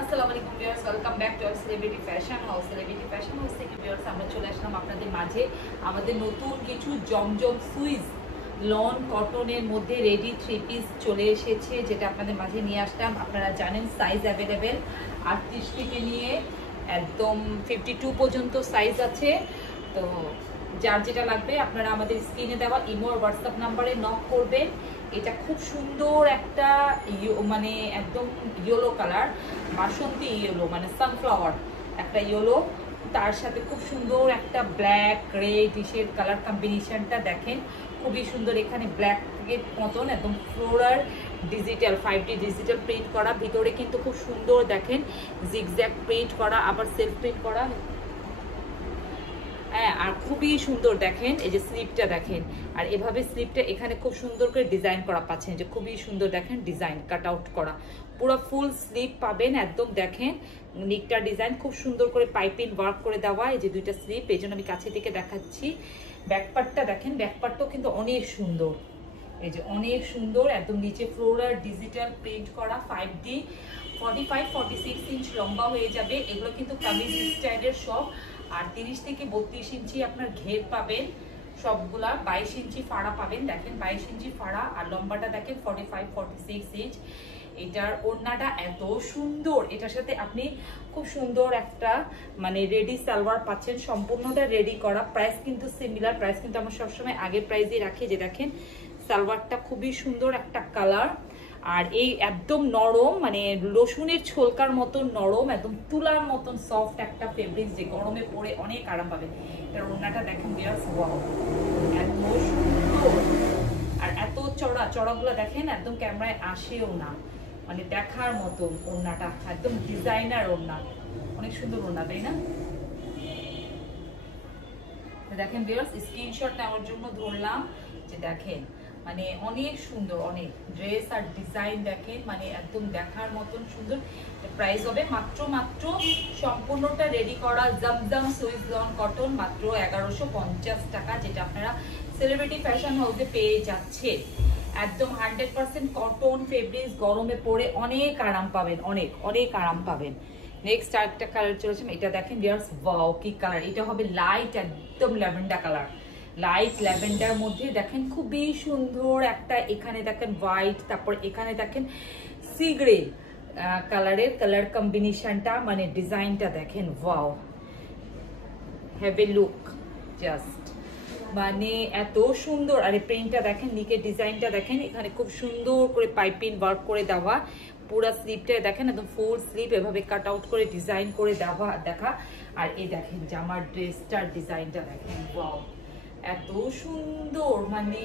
আসসালামু আলাইকুম viewers, welcome back to celebrity fashion house. Celebrity fashion house থেকে viewers আমরা চলে আসলাম আপনাদের মাঝে আমাদের নতুন কিছু জমজম সুইস লন কটনের মধ্যে রেডি থ্রি পিস চলে এসেছে, যেটা আপনাদের মাঝে নিয়ে আসলাম। আপনারা জানেন সাইজ অ্যাভেলেবেল 38 থেকে নিয়ে একদম 52 পর্যন্ত সাইজ আছে। তো যার যেটা লাগবে আপনারা আমাদের স্ক্রিনে দেওয়া ইমো আর হোয়াটসঅ্যাপ নাম্বারে নক করবেন। এটা খুব সুন্দর একটা মানে একদম ইয়েলো কালার, বাসন্তী ইয়েলো মানে সানফ্লাওয়ার একটা ইয়েলো, তার সাথে খুব সুন্দর একটা ব্ল্যাক রেড ইসের কালার কম্বিনেশনটা দেখেন, খুবই সুন্দর। এখানে ব্ল্যাক মতন একদম floral digital 5D digital print করা, ভিতরে কিন্তু খুব সুন্দর দেখেন জিগজ্যাগ প্রিন্ট করা, আবার সেলফ প্রিন্ট করা। হ্যাঁ, আর খুবই সুন্দর দেখেন এই যে স্লিপটা দেখেন, আর এভাবে স্লিপটা এখানে খুব সুন্দর করে ডিজাইন করা পাচ্ছেন, যে খুবই সুন্দর দেখেন ডিজাইন কাট আউট করা, পুরো ফুল স্লিপ পাবেন একদম। দেখেন নিকটা ডিজাইন খুব সুন্দর করে পাইপিং ওয়ার্ক করে দেওয়া, এই যে দুইটা স্লিপ, এই জন্য আমি কাছে থেকে দেখাচ্ছি। ব্যাকপার্টটা দেখেন, ব্যাকপার্টটাও কিন্তু অনেক সুন্দর, এই যে অনেক সুন্দর একদম নিচে ফ্লোরাল ডিজিটাল প্রিন্ট করা 5D 45-46 ইঞ্চ লম্বা হয়ে যাবে। এগুলো কিন্তু কামিজ স্টাইলের সব, আর 30 থেকে 32 ইঞ্চি আপনার ঘের পাবেন সবগুলা, 22 ইঞ্চি ফাড়া পাবেন। দেখেন 22 ইঞ্চি ফাড়া, আর লম্বাটা দেখেন 45-46 ইঞ্চ। এটার ওড়নাটা এত সুন্দর, এটার সাথে আপনি খুব সুন্দর একটা মানে রেডি সালোয়ার পাচ্ছেন, সম্পূর্ণটা রেডি করা। প্রাইস কিন্তু সিমিলার, প্রাইস কিন্তু আমরা সবসময় আগের প্রাইসে রাখি। যে দেখেন সালোয়ারটা খুবই সুন্দর একটা কালার, আর এই একদম নরম মানে রসুনের ছোলকার মতন নরম, একদম তুলার মতন সফট একটা ফেব্রিক, যে গরমে পরে অনেক আরাম পাবেন। এটার ওড়নাটা দেখেন ভিউয়ার্স, ওয়াও এত সুন্দর, আর এত চড়া, চড়াগুলো দেখেন একদম ক্যামেরায় আসেও না, মানে দেখার মতো। ওড়নাটা একদম ডিজাইনার ওড়না, অনেক সুন্দর ওড়না, তাই না? দেখেন ভিউয়ার্স, স্ক্রিনশট নেওয়ার জন্য ধরলাম, যে দেখেন মানে অনেক সুন্দর, অনেক ড্রেস আর ডিজাইন দেখেন মানে একদম দেখার মতন সুন্দর। প্রাইস হবে মাত্র সম্পূর্ণটা রেডি করা জমজম সুইস লন কটন মাত্র 1150 টাকা, যেটা আপনারা সেলিব্রিটি ফ্যাশন হাউসে পেয়ে যাচ্ছে। একদম 100% কটন ফেব্রিক্স, গরমে পরে অনেক আরাম পাবেন, অনেক অনেক আরাম পাবেন। নেক্সট আরেকটা কালার চলেছে, এটা দেখেন ভিউয়ার্স, ওয়াও কি কালার! এটা হবে লাইট একদম ল্যাভেন্ডার কালার, লাইট ল্যাভেন্ডার মধ্যে দেখেন খুবই সুন্দর একটা, এখানে দেখেন হোয়াইট, তারপর এখানে দেখেন সি গ্রে কালারের কালার কম্বিনেশনটা, মানে ডিজাইনটা দেখেন, wow have a look just, মানে এত সুন্দর। আর এই প্রিন্টটা দেখেন, নিকের ডিজাইনটা দেখেন, এখানে খুব সুন্দর করে পাইপিং ওয়ার্ক করে দেওয়া, পুরা স্লিপটা দেখেন একদম ফুল স্লিপ এভাবে কাট আউট করে ডিজাইন করে দেওয়া দেখা। আর এই দেখেন জামার ড্রেসটার ডিজাইনটা দেখেন, ওয়াও এত সুন্দর, মানে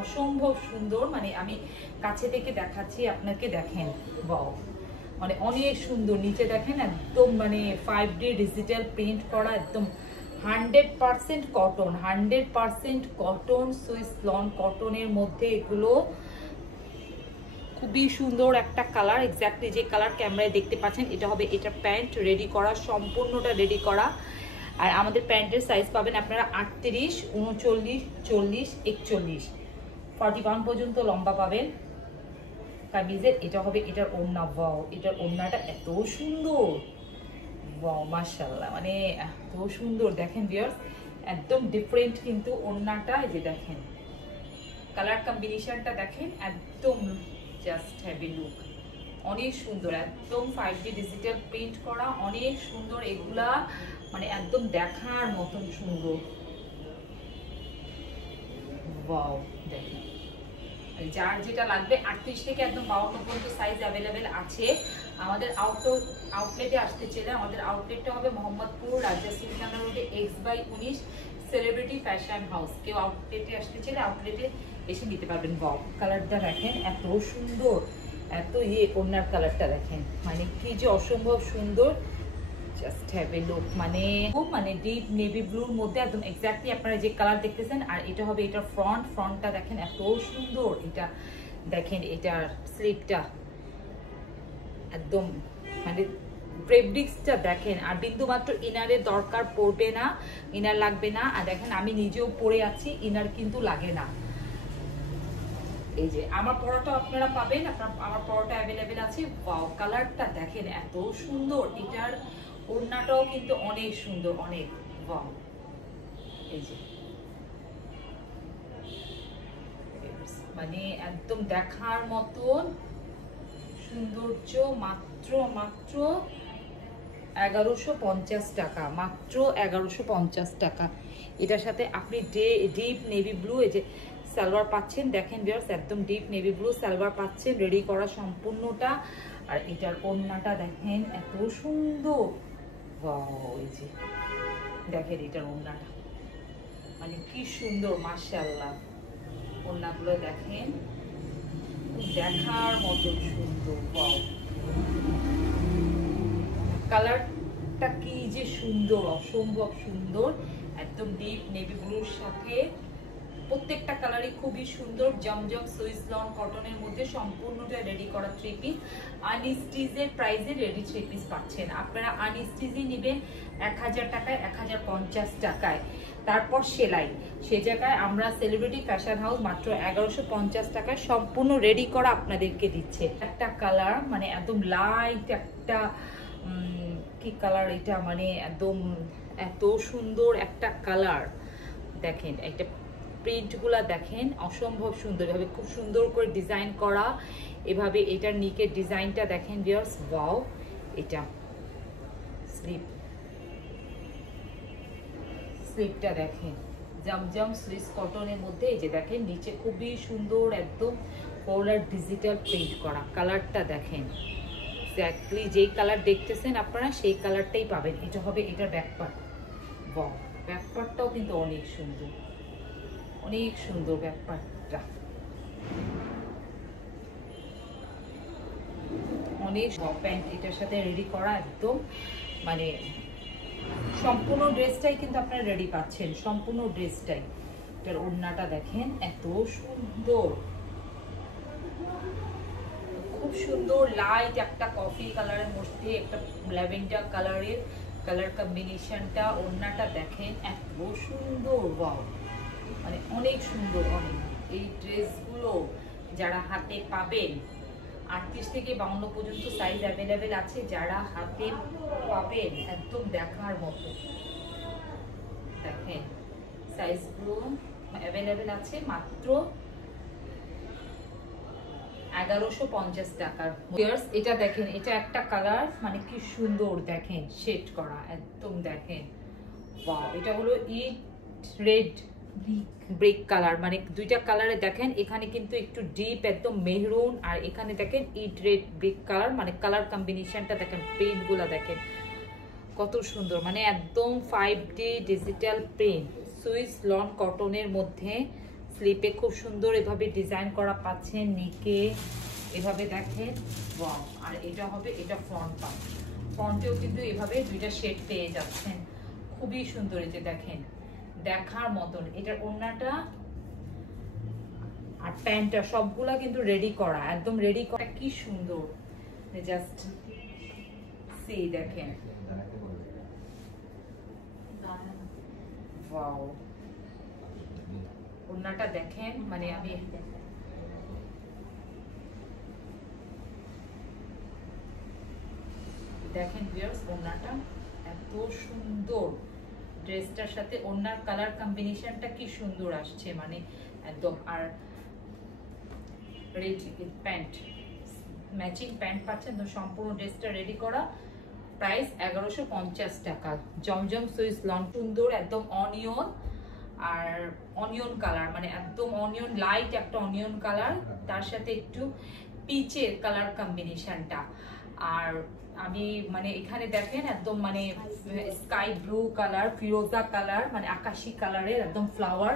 অসম্ভব সুন্দর। মানে আমি কাছে থেকে দেখাচ্ছি আপনাকে, দেখেন ওয়াও মানে অনেক সুন্দর। নিচে দেখেন একদম মানে 5D ডিজিটাল প্রিন্ট করা, একদম 100% কটন, 100% কটন সুইস লন কটনের মধ্যে এগুলো। খুবই সুন্দর একটা কালার, এক্স্যাক্টলি যে কালার ক্যামেরায় দেখতে পাচ্ছেন এটা হবে। এটা প্যান্ট রেডি করা, সম্পূর্ণটা রেডি করা। আর আমাদের প্যান্টের সাইজ পাবেন আপনারা 38, 39, 40, 41, 41 পর্যন্ত লম্বা পাবেন কামিজের। এটা হবে এটার ওড়না, ওয়াও এটার ওড়নাটা এত সুন্দর, ওয়াও মাশাআল্লাহ, মানে এত সুন্দর দেখেন ভিউয়ার্স, একদম ডিফারেন্ট কিন্তু ওড়নাটা। এই যে দেখেন কালার কম্বিনেশনটা দেখেন, একদম জাস্ট হ্যাভ এ লুক, অনেক সুন্দর, একদম 5D ডিজিটাল প্রিন্ট করা, অনেক সুন্দর এগুলা, মানে একদম দেখার মতন সুন্দর। ওয়াও দেখেন, যার যেটা লাগবে 38 থেকে একদম 52 পর্যন্ত সাইজ অ্যাভেলেবেল আছে। আমাদের আউটলেটে আসতে চাইলে আমাদের আউটলেটটা হবে মোহাম্মদপুর রাজা সুলতানা রোডে X/19 সেলিব্রিটি ফ্যাশন হাউস। কেউ আউটলেটে আসতে চাইলে আউটলেটে এসে নিতে পারবেন। ওয়াও কালারটা দেখেন এত সুন্দর, এত ওড়নার কালারটা দেখেন, মানে কি যে অসম্ভব সুন্দর, জাস্ট হ্যাভ এ লুক, মানে মানে ডিপ নেভি ব্লুর মধ্যে একদম এক্স্যাক্টলি আপনারা যে কালার দেখতেছেন। আর এটা হবে এটার ফ্রন্টটা দেখেন এত সুন্দর, এটা দেখেন এটার স্লিপটা একদম মানে ফেব্রিক্সটা দেখেন, আর বিন্দু মাত্র ইনারের দরকার পড়বে না, ইনার লাগবে না। আর দেখেন আমি নিজেও পরে আছি, ইনার কিন্তু লাগে না, এই যে আমার পরোটা আপনারা পাবেন, আমার পরোটা অ্যাভেলেবেল আছে। ওয়াও, কালারটা দেখেন এত সুন্দর, এটার ওড়নাটাও কিন্তু অনেক সুন্দর, অনেক ওয়াও। এই যে মানে একদম দেখার মতন সৌন্দর্য, মাত্র 1150 টাকা, মাত্র 1150 টাকা। এটার সাথে আপনি ডিপ নেভি ব্লু এই যে সালোয়ার পাচ্ছেন, দেখেন ভিউয়ার্স একদম ডিপ নেভি ব্লু সালোয়ার পাচ্ছেন, রেডি করা সম্পূর্ণটা। আর এটার ওড়নাটা দেখেন এত সুন্দর, ওয়াও। এই যে দেখেন এটার ওড়নাটা মানে কি সুন্দর, মাশাআল্লাহ। ওড়নাগুলো দেখেন দেখার মতো সুন্দর, ওয়াও। কালারটা কি যে সুন্দর, অসম্ভব সুন্দর, একদম ডিপ নেভি ব্লুর সাথে প্রত্যেকটা কালারই খুবই সুন্দর। জমজম সুইস লন কটনের মধ্যে সম্পূর্ণটা রেডি করা থ্রি পিস, আনস্টিচের প্রাইসে রেডি থ্রি পিস পাচ্ছেন আপনারা। আনস্টিচই নেবেন 1000 টাকায়, 1050 টাকায়, তারপর সেলাই, সে জায়গায় আমরা সেলিব্রিটি ফ্যাশন হাউস মাত্র 1150 টাকায় সম্পূর্ণ রেডি করা আপনাদেরকে দিচ্ছে। একটা কালার মানে একদম লাইট একটা কি কালার এটা, মানে একদম এত সুন্দর একটা কালার। দেখেন একটা প্রিন্টগুলা দেখেন অসম্ভব সুন্দর ভাবে, খুব সুন্দর করে ডিজাইন করা এভাবে। এটার নিকের ডিজাইনটা দেখেন ভিউয়ার্স, ওয়াও। এটা স্লিপটা দেখেন জমজম সুইস কটনের মধ্যে, এই যে দেখেন নিচে খুবই সুন্দর একদম পোলার ডিজিটাল প্রিন্ট করা। কালারটা দেখেন এক্স্যাক্টলি যেই কালার দেখতেছেন আপনারা সেই কালারটাই পাবেন। এটা হবে এটার ব্যাকপার্ট, ওয়াও। ব্যাকপার্টটাও কিন্তু অনেক সুন্দর, অনেক সুন্দর ব্যাকপার্টটা, অনেক প্যান্ট এটার সাথে রেডি করা একদম মানে সম্পূর্ণ ড্রেসটাই কিন্তু আপনারা রেডি পাচ্ছেন, সম্পূর্ণ ড্রেসটাই। এটার ওড়নাটা দেখেন এত সুন্দর, খুব সুন্দর লাইট একটা কফি কালারের মধ্যে একটা ল্যাভেন্ডার কালারের কালার কম্বিনেশনটা। ওড়নাটা দেখেন এত সুন্দর, ওয়াও, মানে অনেক সুন্দর অনেক। এই ড্রেসগুলো যারা হাতে পাবেন 38 থেকে 52 পর্যন্ত সাইজ অ্যাভেলেবেল আছে, যারা হাতে পাবেন একদম দেখার মতো। দেখেন সাইজগুলো অ্যাভেলেবেল আছে মাত্র 1150 টাকার। এটা দেখেন এটা একটা কালার মানে কি সুন্দর, দেখেন শেড করা একদম দেখেন, ওয়াও। এটা হলো ইট রেড ব্রিক কালার, মানে দুইটা কালারে দেখেন, এখানে কিন্তু একটু ডিপ একদম মেহরুন, আর এখানে দেখেন ইট রেড ব্রিক কালার, মানে কালার কম্বিনেশনটা দেখেন, প্রিন্ট গুলা দেখেন কত সুন্দর, মানে একদম 5D digital print Swiss loan কটনের মধ্যে। স্লিপে খুব সুন্দর এভাবে ডিজাইন করা পাচ্ছেন, নিকে এভাবে দেখেন, ওয়াও। আর এটা হবে এটা ফ্রন্ট পার্ট, ফ্রন্টেও কিন্তু এভাবে দুইটা শেড পেয়ে যাচ্ছেন, খুবই সুন্দর। এই যে দেখেন দেখার মতন। এটার ওড়নাটা আর প্যান্টটা সবগুলা কিন্তু রেডি করা, একদম রেডি করা, কি সুন্দর। জাস্ট সি দেখেন, ওয়াও। ওড়নাটা দেখেন, মানে আমি দেখেন ভিউয়ার্স ওড়নাটা এত সুন্দর, ড্রেসটার সাথে ওড়নার কালার কম্বিনেশনটা কি সুন্দর আসছে, মানে একদম। আর রেড প্যান্ট ম্যাচিং প্যান্ট পাচ্ছেন তো, সম্পূর্ণ ড্রেসটা রেডি করা। প্রাইস 1150 টাকা। জমজম সুইস লন সুন্দর একদম অনিয়ন আর অনিয়ন কালার, মানে একদম অনিয়ন লাইট একটা অনিয়ন কালার, তার সাথে একটু পিচের কালার কম্বিনেশনটা। আর আমি মানে এখানে দেখেন একদম মানে স্কাই ব্লু কালার, ফিরোজা কালার, মানে আকাশি কালারের একদম ফ্লাওয়ার,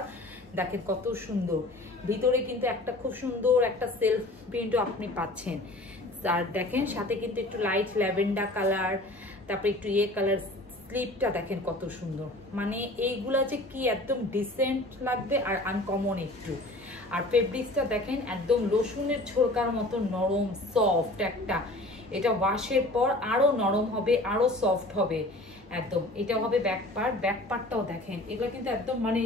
দেখেন কত সুন্দর। ভিতরে কিন্তু একটা খুব সুন্দর একটা সেলফ প্রিন্টও আপনি পাচ্ছেন। আর দেখেন সাথে কিন্তু একটু লাইট ল্যাভেন্ডার কালার, তারপরে একটু ইয়ে কালার। স্লিপটা দেখেন কত সুন্দর, মানে এইগুলা যে কি একদম ডিসেন্ট লাগবে আর আনকমন একটু। আর ফেব্রিক্সটা দেখেন একদম রসুনের ছোলকার মতো নরম সফট একটা, এটা ওয়াশের পর আরো নরম হবে, আরো সফট হবে একদম। এটা হবে ব্যাক পার্ট, ব্যাক পার্টটাও দেখেন, এগুলো কিন্তু একদম মানে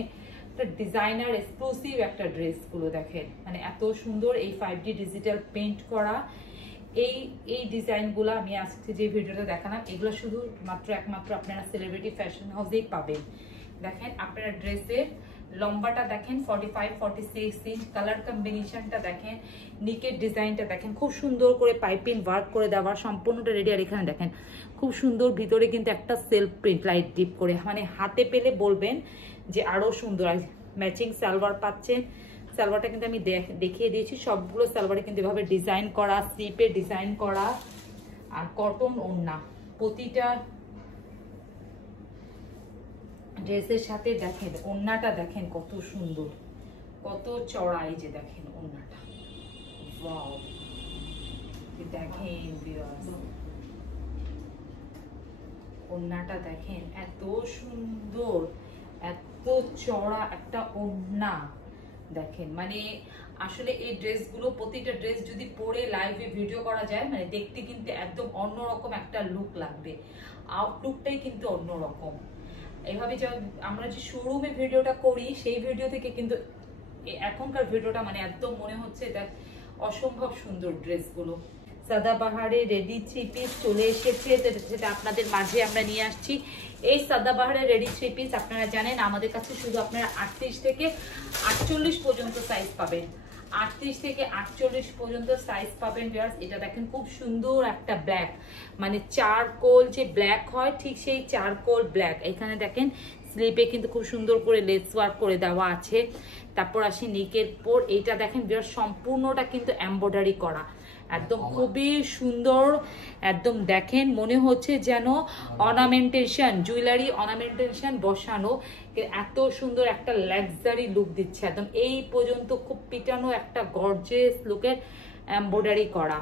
একটা ডিজাইনার এক্সক্লুসিভ একটা ড্রেসগুলো দেখেন, মানে এত সুন্দর এই 5D ডিজিটাল পেইন্ট করা এই ডিজাইনগুলো আমি আজকে যে ভিডিওতে দেখালাম, এগুলো শুধু একমাত্র আপনারা সেলিব্রিটি ফ্যাশন হাউসেই পাবেন। দেখেন আপনারা ড্রেসের লম্বাটা দেখেন 45-46 ইঞ্চ, কালার কম্বিনেশনটা দেখেন, নিকের ডিজাইনটা দেখেন, খুব সুন্দর করে পাইপিং ওয়ার্ক করে দেওয়া, সম্পূর্ণটা রেডি। আর এখানে দেখেন খুব সুন্দর ভিতরে কিন্তু একটা সেলফ প্রিন্ট লাইট ডিপ করে, মানে হাতে পেলে বলবেন যে আরো সুন্দর। ম্যাচিং সালোয়ার পাচ্ছেন, সালোয়ারটা কিন্তু আমি দেখিয়ে দিয়েছি, সবগুলো সালোয়ারে কিন্তু এভাবে ডিজাইন করা, স্লিপে ডিজাইন করা, আর কটন ওড়না প্রতিটা ড্রেসের সাথে। দেখেন ওড়নাটা দেখেন কত সুন্দর, কত চড়া, এই যে দেখেন ওড়নাটা, ওয়াও দেখেন ভিউয়ার্স, ওড়নাটা দেখেন এত সুন্দর, এত চড়া একটা ওড়না দেখেন। মানে আসলে এই ড্রেসগুলো প্রতিটা ড্রেস যদি পরে লাইভে ভিডিও করা যায়, মানে দেখতে কিন্তু একদম অন্যরকম একটা লুক লাগবে, আউটলুকটাই কিন্তু অন্যরকম। এইভাবে আমরা যে শোরুমে ভিডিওটা করি সেই ভিডিও থেকে কিন্তু এখনকার ভিডিওটা মানে একদম মনে হচ্ছে এটা অসম্ভব সুন্দর। ড্রেসগুলো সাদাবাহারে রেডি 3 পিস চলে এসেছে, যেটা আপনাদের মাঝে আমরা নিয়ে আসছি। এই সাদাবাহারের রেডি 3 পিস আপনারা জানেন আমাদের কাছে শুধু আপনারা 38 থেকে 48 পর্যন্ত সাইজ পাবেন, 38 থেকে 48 পর্যন্ত সাইজ পাবেন ভিউয়ার্স। এটা দেখেন খুব সুন্দর একটা ব্ল্যাক, মানে চারকোল যে ব্ল্যাক হয় ঠিক সেই চারকোল ব্ল্যাক। এখানে দেখেন স্লিপে কিন্তু খুব সুন্দর করে লেস ওয়ার্ক করে দেওয়া আছে। তারপর আসি নিকের পর, এইটা দেখেন ভিউয়ার্স সম্পূর্ণটা কিন্তু এমব্রয়ডারি করা, একদম খুবই সুন্দর। একদম দেখেন মনে হচ্ছে যেন অর্নামেন্টেশন, জুয়েলারি অর্নামেন্টেশন বসানো, এত সুন্দর একটা লাক্সারি লুক দিচ্ছে। একদম এই পর্যন্ত খুব পিটানো একটা গর্জিয়াস লুকের এমব্রয়ডারি করা,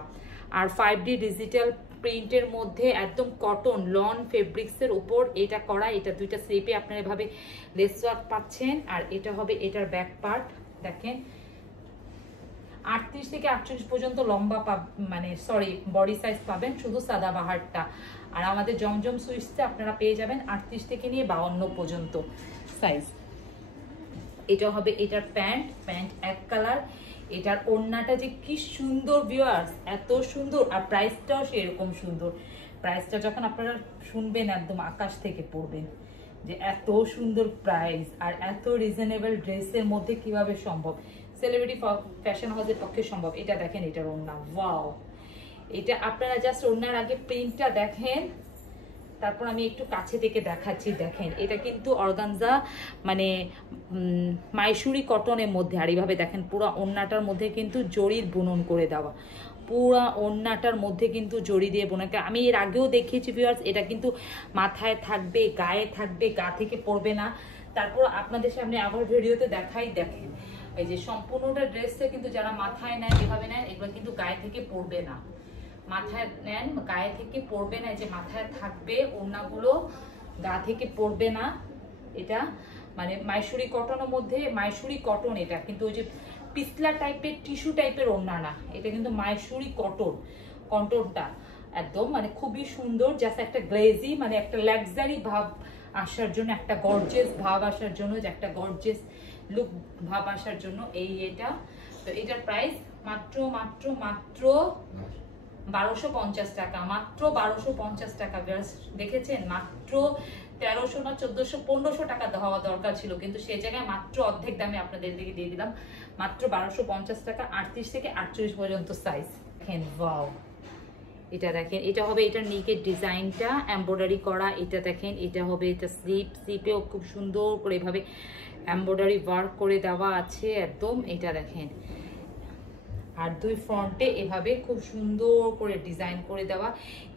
আর 5D ডিজিটাল প্রিন্টের মধ্যে একদম কটন লন ফেব্রিক্সের উপর এটা করা। এটা দুইটা স্লিপে আপনারা এভাবে লেস ওয়ার্ক পাচ্ছেন, আর এটা হবে এটার ব্যাক পার্ট। দেখেন 38 থেকে 48 পর্যন্ত লম্বা মানে সরি বডি সাইজ পাবেন শুধু সাদাবাহারটা, আর আমাদের জমজম সুইটসে আপনারা পেয়ে যাবেন 38 থেকে নিয়ে 52 পর্যন্ত সাইজ। এটা হবে এটার প্যান্ট এক কালার। এটার ওড়নাটা যে কি সুন্দর ভিউয়ার্স, এত সুন্দর, আর প্রাইসটাও সেরকম সুন্দর। প্রাইসটা যখন আপনারা শুনবেন একদম আকাশ থেকে পড়বেন যে এত সুন্দর প্রাইস আর এত রিজনেবল ড্রেসের মধ্যে কিভাবে সম্ভব, সেলিব্রিটি ফ্যাশন হাউসের পক্ষে সম্ভব। এটা দেখেন এটার ওড়না, ওয়াও। এটা আপনারা জাস্ট ওড়নার আগে প্রিন্টটা দেখেন, তারপর আমি একটু কাছে থেকে দেখাচ্ছি। দেখেন এটা কিন্তু অর্গানজা মানে মাইসুরি কটনের মধ্যে, আর এইভাবে দেখেন পুরো ওড়নাটার মধ্যে কিন্তু জরির বুনন করে দেওয়া, পুরা ওড়নাটার মধ্যে কিন্তু জড়ি দিয়ে বোনা। আমি এর আগেও দেখিয়েছি ভিউয়ার্স, এটা কিন্তু মাথায় থাকবে, গায়ে থাকবে, গা থেকে পড়বে না। তারপর আপনাদের সামনে আবার ভিডিওতে দেখাই। দেখেন এই যে সম্পূর্ণটা ড্রেসটা কিন্তু যারা মাথায় নেন এভাবে নেন, এগুলো কিন্তু গায়ে থেকে পড়বে না, মাথায় নেন গায়ে থেকে পড়বে না, যে মাথায় থাকবে, ওড়নাগুলো গা থেকে পড়বে না। এটা মানে মাইসুরি কটনের মধ্যে, মাইসুরি কটন এটা কিন্তু ওই যে পিছলা টাইপের টিস্যু টাইপের ওড়না না, এটা কিন্তু মাইসুরি কটনটা একদম মানে খুবই সুন্দর। জাস্ট একটা গ্লেজি মানে একটা লাক্সারি ভাব আসার জন্য, একটা গর্জিয়াস ভাব আসার জন্য, যে একটা গর্জিয়াস লুক ভাব আসার জন্য এই এটা। তো এটার প্রাইস মাত্র 1250 টাকা, মাত্র 1250 টাকা। দেখেছেন মাত্র 1300 না 1400 1500 টাকা দেওয়া দরকার ছিল, কিন্তু সেই জায়গায় মাত্র অর্ধেক দামে আপনাদের দিকে দিয়ে দিলাম, মাত্র 1250 টাকা। 38 থেকে 48 পর্যন্ত সাইজ। দেখেন ওয়াও, এটা দেখেন এটা হবে এটার নিকের ডিজাইনটা এমব্রয়ডারি করা। এটা দেখেন এটা হবে এটা স্লিপেও খুব সুন্দর করে এভাবে এমব্রয়ডারি ওয়ার্ক করে দেওয়া আছে একদম। এটা দেখেন আর দুই ফ্রন্টে এভাবে খুব সুন্দর করে ডিজাইন করে দেওয়া।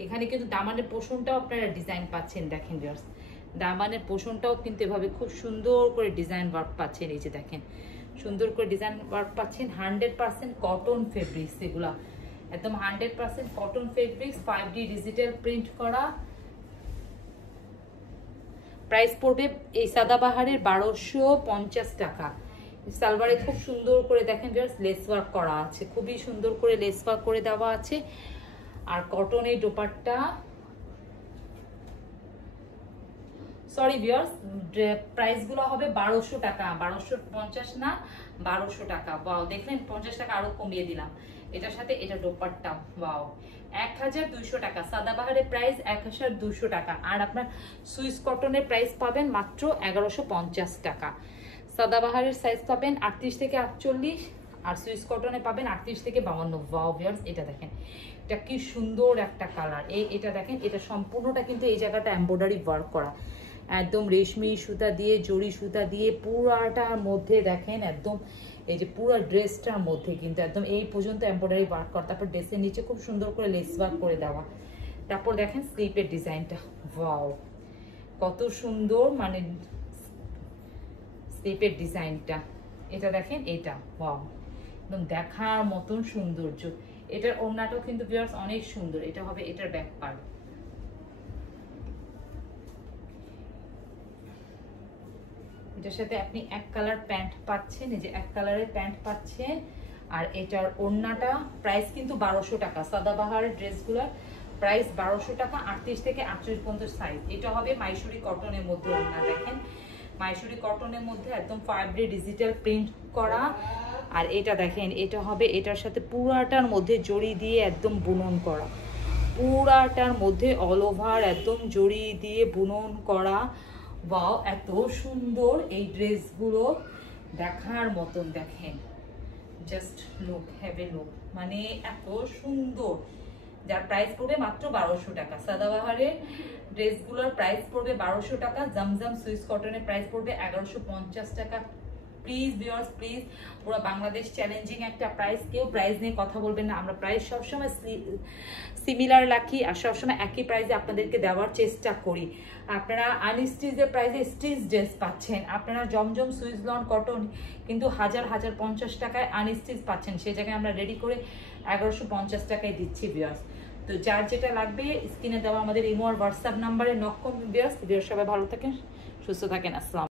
এখানে কিন্তু দামানের পোর্শনটাও আপনারা ডিজাইন পাচ্ছেন। দেখেন ভিউয়ার্স দামানের পোর্শনটাও কিন্তু এভাবে খুব সুন্দর করে ডিজাইন ওয়ার্ক পাচ্ছেন। এই যে দেখেন সুন্দর করে ডিজাইন ওয়ার্ক পাচ্ছেন। 100% কটন ফেব্রিক্স, এগুলা একদম 100% cotton fabrics, 5D digital print করা। প্রাইস পড়বে এই সাদাবাহারের 1250 টাকা। সালোয়ারে খুব সুন্দর করে দেখেন ভিউয়ার্স লেস ওয়ার্ক করা আছে, খুবই সুন্দর করে লেস ওয়ার্ক করে দেওয়া আছে। আর কটনের দোপাট্টা সরি ভিউয়ার্স, প্রাইসগুলো হবে 1200 টাকা, 1250 না 1200 টাকা। ওয়াও দেখলেন 50 টাকা আরো কমিয়ে দিলাম। এটার সাথে এটা দোপাট্টা, ওয়াও 1200 টাকা। সাদাবাহারের প্রাইস 1200 টাকা, আর আপনার সুইস কটনের প্রাইস পাবেন মাত্র 1150 টাকা। সাদাবাহারের সাইজ পাবেন 38 থেকে 48, আর সুইস কটনে পাবেন 38 থেকে 52। ওয়াও ভিউয়ার্স, এটা দেখেন, এটা কি সুন্দর একটা কালার। এটা দেখেন, এটা সম্পূর্ণটা কিন্তু এই জায়গাটা এমব্রয়ডারি ওয়ার্ক করা, একদম রেশমি সুতা দিয়ে, জরি সুতা দিয়ে, পুরাটার মধ্যে দেখেন একদম এই যে পুরো ড্রেসটার মধ্যে কিন্তু একদম এই পর্যন্ত এমব্রয়ডারি ওয়ার্ক করা, তারপর ড্রেসের নিচে খুব সুন্দর করে লেস ওয়ার্ক করে দেওয়া। তারপর দেখেন স্লিপের ডিজাইনটা, ওয়াও কত সুন্দর, মানে স্লিপের ডিজাইনটা। এটা দেখেন, এটা ওয়াও একদম দেখার মতন সৌন্দর্য। এটার ওড়নাটাও কিন্তু ভিউয়ার্স অনেক সুন্দর। এটা হবে এটার ব্যাক পার্ট। এটার সাথে আপনি এক কালার প্যান্ট পাচ্ছেন, এই যে এক কালারের প্যান্ট পাচ্ছেন। আর এটার ওড়নাটা প্রাইস কিন্তু 1200 টাকা। সাদাবাহারের ড্রেসগুলোর প্রাইস 1200 টাকা, 38 থেকে 48 পর্যন্ত সাইজ। এটা হবে মাইসুরি কটনের মধ্যে ওড়না, দেখেন মাইসুরি কটনের মধ্যে একদম ফাইব্রে ডিজিটাল প্রিন্ট করা। আর এটা দেখেন, এটা হবে এটার সাথে পুরাটার মধ্যে জড়ি দিয়ে একদম বুনন করা, পুরাটার মধ্যে অল ওভার একদম জড়ি দিয়ে বুনন করা। ওয়াও এত সুন্দর এই ড্রেসগুলো, দেখার মতন। দেখেন just look, have a look, মানে এত সুন্দর, যার প্রাইস পড়বে মাত্র 1200 টাকা। সাদাবাহারের ড্রেসগুলোর প্রাইস পড়বে 1200 টাকা। জমজম সুইস কটনের প্রাইস পড়বে 1150 টাকা। প্লিজ ভিউয়ার্স, প্লিজ, পুরো বাংলাদেশ চ্যালেঞ্জিং একটা প্রাইস, কেউ প্রাইস নিয়ে কথা বলবেন না। আমরা প্রাইস সবসময় সিমিলার রাখি, আর সবসময় একই প্রাইসে আপনাদেরকে দেওয়ার চেষ্টা করি। আপনারা আনস্টিচের প্রাইসে স্টিচ ড্রেস পাচ্ছেন, আপনারা জমজম সুইস লন কটন কিন্তু 1050 টাকায় আনস্টিচ পাচ্ছেন, সেই জায়গায় আমরা রেডি করে 1150 টাকায় দিচ্ছি ভিউয়ার্স। তো যার যেটা লাগবে স্ক্রিনে দেওয়া আমাদের ইমো আর হোয়াটসঅ্যাপ নাম্বারে নক করুন ভিউয়ার্স। সবাই ভালো থাকেন, সুস্থ থাকেন, আসসালাম।